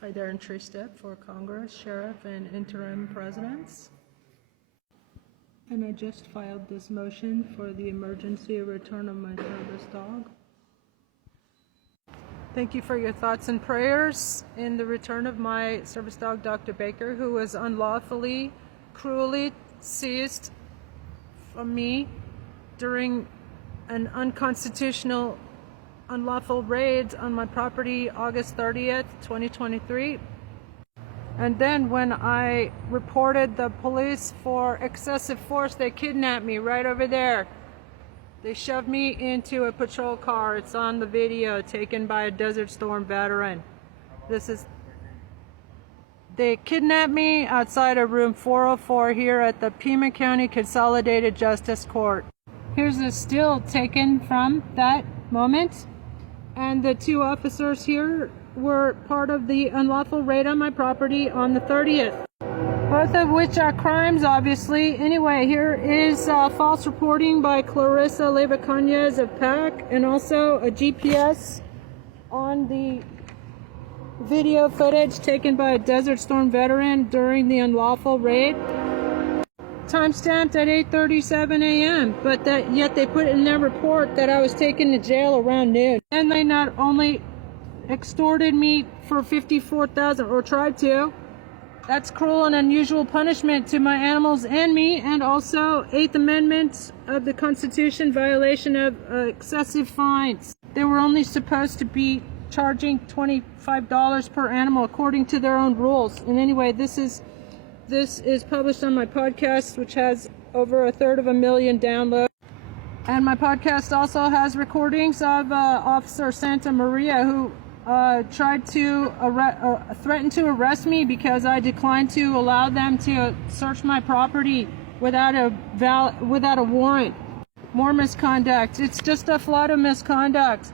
Hi there, Entry Step for Congress, Sheriff, and Interim Presidents. And I just filed this motion for the emergency return of my service dog. Thank you for your thoughts and prayers in the return of my service dog, Dr. Baker, who was unlawfully, cruelly seized from me during an unconstitutional, unlawful raid on my property August 30th, 2023. And then when I reported the police for excessive force, they kidnapped me right over there. They shoved me into a patrol car. It's on the video taken by a Desert Storm veteran. They kidnapped me outside of room 404 here at the Pima County Consolidated Justice Court. Here's a still taken from that moment. And the two officers here were part of the unlawful raid on my property on the 30th. Both of which are crimes, obviously. Anyway, here is false reporting by Clarissa Leyva-Cañez of PAC, and also a GPS on the video footage taken by a Desert Storm veteran during the unlawful raid. Timestamped at 8:37 a.m. But yet they put in their report that I was taken to jail around noon. And they not only extorted me for $54,000, or tried to. That's cruel and unusual punishment to my animals and me, and also 8th Amendment of the Constitution, violation of excessive fines. They were only supposed to be charging $25 per animal according to their own rules. And anyway, this is published on my podcast, which has over 1,300,000 downloads. And my podcast also has recordings of Officer Santa Maria, who tried to threaten to arrest me because I declined to allow them to search my property without a warrant. More misconduct. It's just a flood of misconduct.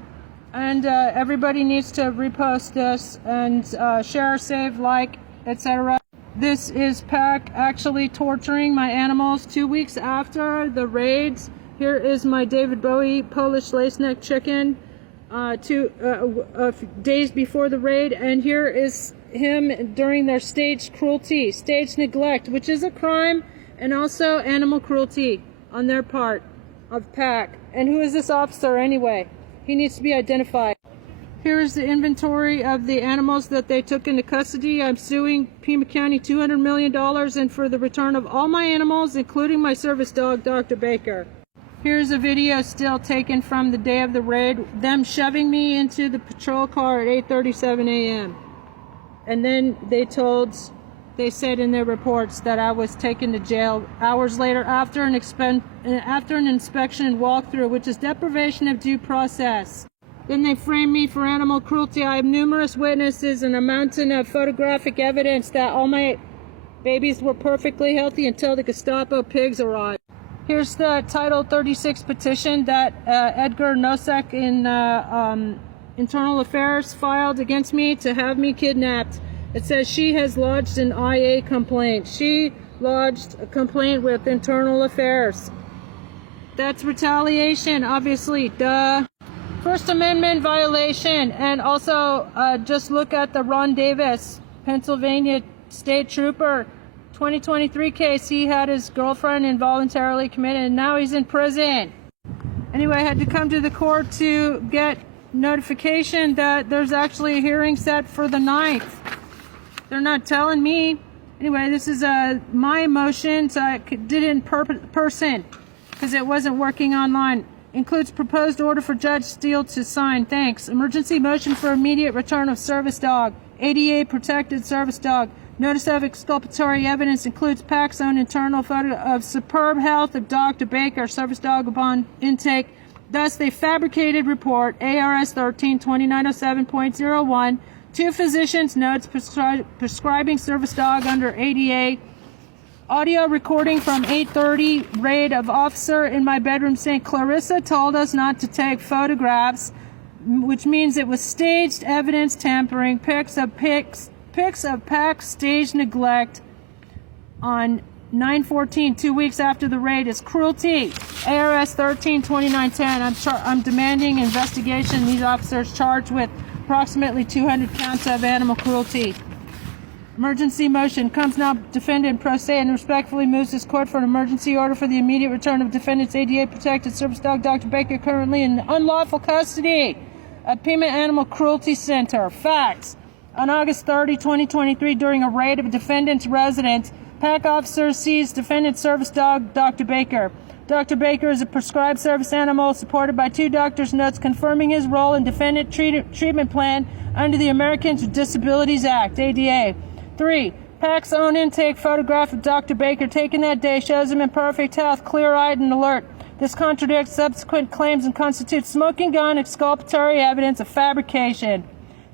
And everybody needs to repost this and share, save, like, etc. This is PAC actually torturing my animals 2 weeks after the raids. Here is my David Bowie Polish lace-neck chicken. Days before the raid, and here is him during their staged cruelty, staged neglect, which is a crime, and also animal cruelty on their part of PAC. And who is this officer anyway? He needs to be identified. Here is the inventory of the animals that they took into custody. I'm suing Pima County $200 million and for the return of all my animals, including my service dog, Dr. Baker. Here's a video still taken from the day of the raid, them shoving me into the patrol car at 8:37 a.m. And then they said in their reports that I was taken to jail hours later after an inspection and walkthrough, which is deprivation of due process. Then they framed me for animal cruelty. I have numerous witnesses and a mountain of photographic evidence that all my babies were perfectly healthy until the Gestapo pigs arrived. Here's the Title 36 petition that Edgar Nosek in Internal Affairs filed against me to have me kidnapped. It says she has lodged an IA complaint. She lodged a complaint with Internal Affairs. That's retaliation, obviously. Duh. First Amendment violation. And also, just look at the Ron Davis, Pennsylvania State Trooper, 2023 case. He had his girlfriend involuntarily committed, and now he's in prison. Anyway, I had to come to the court to get notification that there's actually a hearing set for the 9th. They're not telling me. Anyway, this is my motion, so I did it in person because it wasn't working online. Includes proposed order for Judge Steele to sign. Thanks. Emergency motion for immediate return of service dog. ADA protected service dog. Notice of exculpatory evidence includes PAC's own internal photo of superb health of Dr. Baker, service dog upon intake. Thus, they fabricated report ARS 13-2907.01. Two physicians' notes prescribing service dog under ADA. Audio recording from 8:30 raid of officer in my bedroom saying Clarissa told us not to take photographs, which means it was staged evidence tampering. Pics of PAC staged neglect on 9/14, 2 weeks after the raid, is cruelty. ARS 13-2910. I'm demanding investigation. These officers charged with approximately 200 counts of animal cruelty. Emergency motion comes now defendant pro se and respectfully moves this court for an emergency order for the immediate return of defendant's ADA protected service dog Dr. Baker, currently in unlawful custody at Pima Animal Cruelty Center. Facts. On August 30, 2023, during a raid of a defendant's residence, PAC officers seized defendant's service dog Dr. Baker. Dr. Baker is a prescribed service animal supported by 2 doctor's notes confirming his role in defendant treatment plan under the Americans with Disabilities Act, ADA. 3. PAC's own intake photograph of Dr. Baker taken that day shows him in perfect health, clear-eyed and alert. This contradicts subsequent claims and constitutes smoking gun exculpatory evidence of fabrication.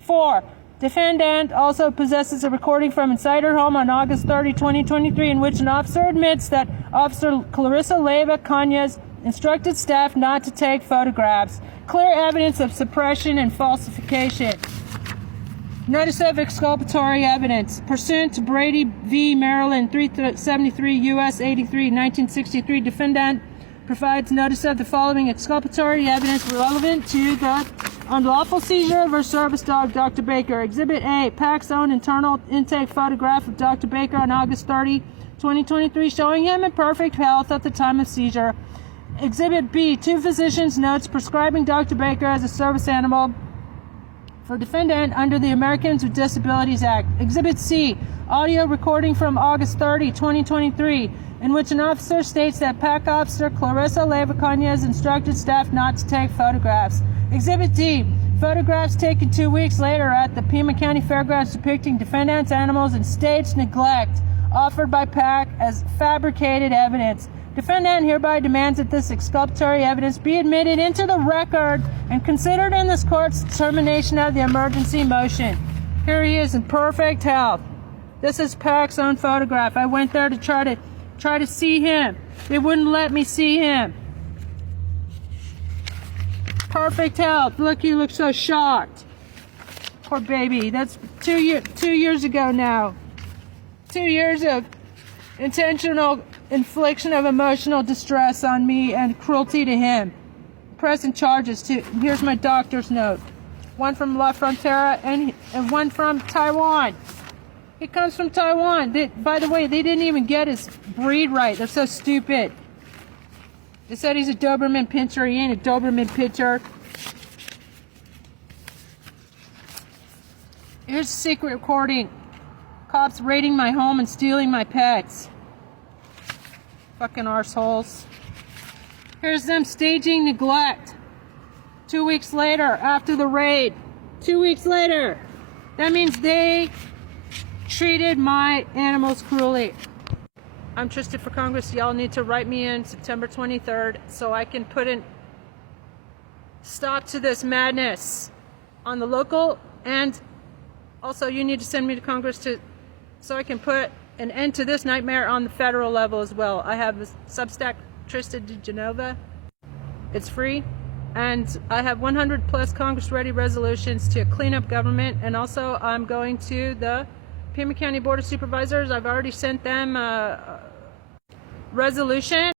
4. Defendant also possesses a recording from inside her home on August 30, 2023, in which an officer admits that Officer Clarissa Leyva Cañas instructed staff not to take photographs. Clear evidence of suppression and falsification. Notice of exculpatory evidence. Pursuant to Brady v. Maryland 373 U.S. 83, 1963, defendant provides notice of the following exculpatory evidence relevant to the unlawful seizure of her service dog, Dr. Baker. Exhibit A, PAC's own internal intake photograph of Dr. Baker on August 30, 2023, showing him in perfect health at the time of seizure. Exhibit B, 2 physicians' notes prescribing Dr. Baker as a service animal for defendant under the Americans with Disabilities Act. Exhibit C, audio recording from August 30, 2023, in which an officer states that PAC officer Clarissa Leyva Cañas instructed staff not to take photographs. Exhibit D, photographs taken 2 weeks later at the Pima County Fairgrounds depicting defendant's animals in staged neglect, offered by PAC as fabricated evidence. Defendant hereby demands that this exculpatory evidence be admitted into the record and considered in this court's determination of the emergency motion. Here he is in perfect health. This is PAC's own photograph. I went there to try to see him. They wouldn't let me see him. Perfect health. Look, you look so shocked. Poor baby. That's 2 years ago now. 2 years of intentional infliction of emotional distress on me and cruelty to him. Pressing charges too. Here's my doctor's note. One from La Frontera and one from Taiwan. He comes from Taiwan. By the way, they didn't even get his breed right. They're so stupid. They said he's a Doberman Pinscher. He ain't a Doberman Pinscher. Here's a secret recording. Cops raiding my home and stealing my pets. Fucking arseholes. Here's them staging neglect. 2 weeks later, after the raid. 2 weeks later. That means they treated my animals cruelly. I'm interested for Congress. Y'all need to write me in September 23rd so I can put in stop to this madness on the local, and also you need to send me to Congress so I can put an end to this nightmare on the federal level as well. I have a Substack, Trista de Genova. It's free. And I have 100 plus Congress ready resolutions to clean up government. And also I'm going to the Pima County Board of Supervisors. I've already sent them a resolution